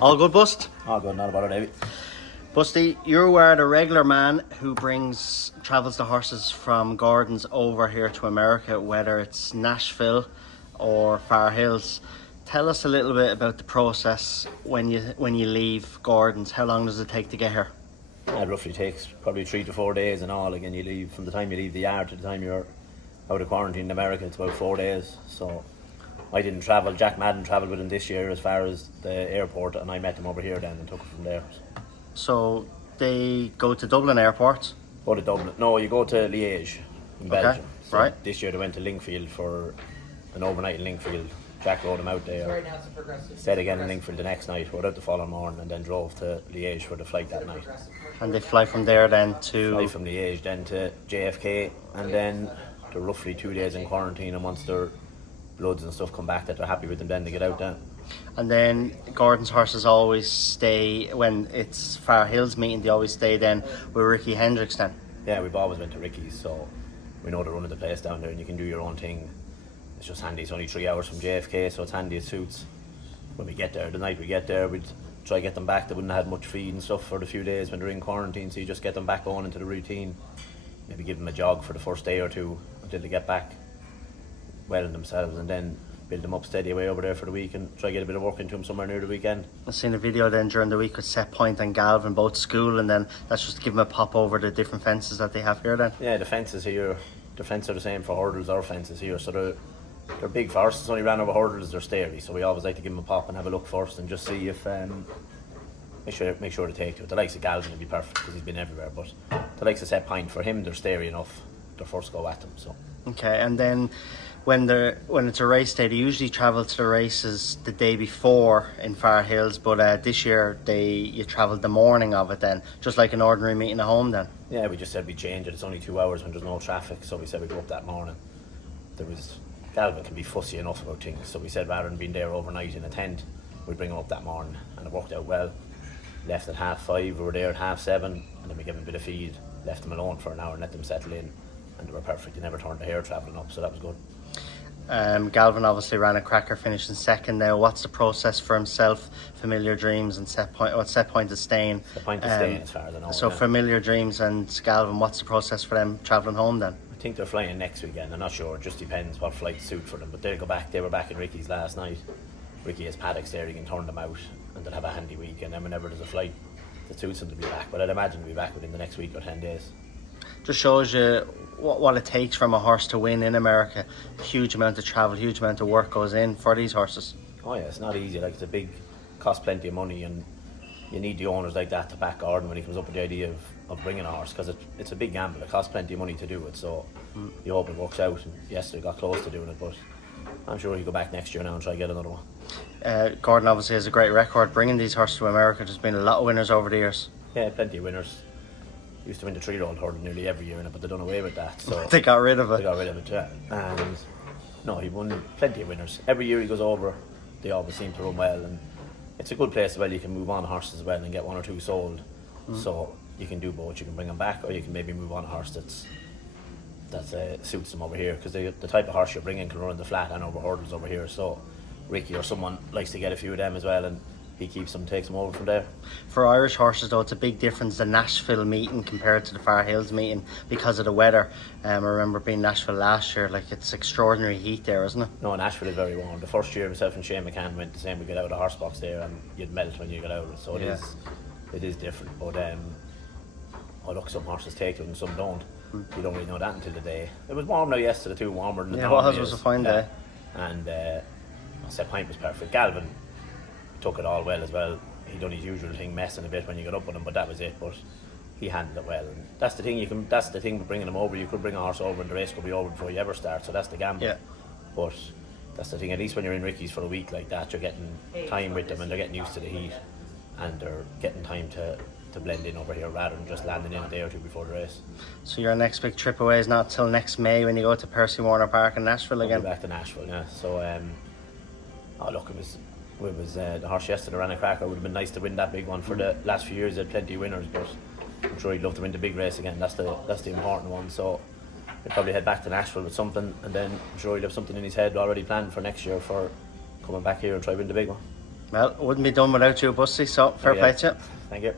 All good, Bust? All good, not about it, Davey. Busty, you are the regular man who travels the horses from Gordon's over here to America, whether it's Nashville or Far Hills. Tell us a little bit about the process when you leave Gordon's. How long does it take to get here? It roughly takes probably 3 to 4 days and all. Again, you leave from the time you leave the yard to the time you're out of quarantine in America. It's about 4 days. So I didn't travel. Jack Madden travelled with him this year as far as the airport, and I met him over here then and took it from there. So they go to Dublin Airport? Go to Dublin. No, you go to Liège in Belgium. So right. This year they went to Linkfield for an overnight in Linkfield. Jack rode him out there. Right now it's a progressive. Stayed again in Linkfield the next night, rode out the following morning, and then drove to Liège for the flight that night. And they fly from there then to... Fly from Liège then to JFK, and then they're roughly 2 days in quarantine, and once their bloods and stuff come back that they're happy with them, then they get out then. And then Gordon's horses always stay, when it's Far Hills meeting, they always stay then with Ricky Hendricks then? Yeah, we've always went to Ricky's, so we know the run of the place down there, and you can do your own thing. It's just handy. It's only 3 hours from JFK, so it's handy. It suits. When we get there, the night we get there, we'd try to get them back. They wouldn't have had much feed and stuff for the few days when they're in quarantine, so you just get them back on into the routine. Maybe give them a jog for the first day or two until they get back well in themselves, and then build them up steady away over there for the week and try to get a bit of work into them somewhere near the weekend. I've seen a video then during the week with Set Point and Galvin both school, and then that's just to give them a pop over the different fences that they have here then. Yeah, the fences here, the fences are the same for hurdles or fences here, so they're big for horses. Only ran over hurdles, they're stairy, so we always like to give them a pop and have a look first and just see if make sure to take to it. The likes of Galvin would be perfect because he's been everywhere, but the likes of Set Point, for him they're stairy enough. Their first go at them. So okay, and then when it's a race day, they usually travel to the races the day before in Far Hills, but this year you travelled the morning of it then, just like an ordinary meeting at home then. Yeah, we just said we'd change it. It's only 2 hours when there's no traffic, so we said we'd go up that morning. Galvin can be fussy enough about things, so we said rather than being there overnight in a tent, we'd bring him up that morning, and it worked out well. Left at 5:30, we were there at 7:30, and then we gave him a bit of feed, left them alone for an hour and let them settle in, and they were perfect. They never turned the hair travelling up, so that was good. Galvin obviously ran a cracker, finishing second now. What's the process for himself, Familiar Dreams and Set Point? What Set Point is staying? Set Point is staying as far as I know. So yeah. Familiar Dreams and Galvin, what's the process for them travelling home then? I think they're flying next weekend. I'm not sure. It just depends what flights suit for them. But they'll go back. They were back in Ricky's last night. Ricky has paddocks there. He can turn them out, and they'll have a handy week. And then whenever there's a flight that suits them to be back, but I'd imagine they'll be back within the next week or 10 days. Just shows you what it takes from a horse to win in America. Huge amount of travel, huge amount of work goes in for these horses. Oh yeah, it's not easy. Like, it's a big, costs plenty of money, and you need the owners like that to back Gordon when he comes up with the idea of bringing a horse, because it's a big gamble. It costs plenty of money to do it, so you hope it works out. And yesterday got close to doing it, but I'm sure he'll go back next year now and try to get another one. Gordon obviously has a great record bringing these horses to America. There's been a lot of winners over the years. Yeah, plenty of winners. Used to win the 3-year-old hurdle nearly every year, but they done away with that. So they got rid of it. They got rid of it, yeah. And no, he won plenty of winners. Every year he goes over, they always seem to run well, and it's a good place as well. You can move on horses as well and get 1 or 2 sold. So you can do both. You can bring them back, or you can maybe move on a horse that suits them over here, because the type of horse you're bringing can run in the flat and over hurdles over here. So Ricky or someone likes to get a few of them as well, and he keeps them, takes them over from there. For Irish horses though, it's a big difference, the Nashville meeting compared to the Far Hills meeting because of the weather. I remember being Nashville last year, like, it's extraordinary heat there, isn't it? No, Nashville is very warm. The first year myself and Shane McCann went the same. We got out of the horse box there and you'd melt when you got out of it, so it is different. But look, some horses take it and some don't. You don't really know that until the day. It was warm now yesterday too, warmer than the it was a fine day. And Set Point was perfect. Galvin took it all well as well. He done his usual thing, messing a bit when you got up with him, but that was it. But he handled it well, and that's the thing. That's the thing with bringing him over. You could bring a horse over, and the race could be over before you ever start. So that's the gamble. Yeah. But that's the thing. At least when you're in Ricky's for a week like that, you're getting time with them, and they're getting used to the heat, and they're getting time to blend in over here rather than just landing in a day or two before the race. So your next big trip away is not till next May when you go to Percy Warner Park in Nashville again. We'll be back to Nashville, yeah. So look, it was the horse yesterday ran a cracker. It would have been nice to win that big one. For the last few years, they had plenty of winners, but I'm sure he'd love to win the big race again. That's the important one. So he'll probably head back to Nashville with something, and then I'm sure he'll have something in his head already planned for next year for coming back here and try to win the big one. Well, it wouldn't be done without you, Busty, so fair Yeah. play to you. Thank you.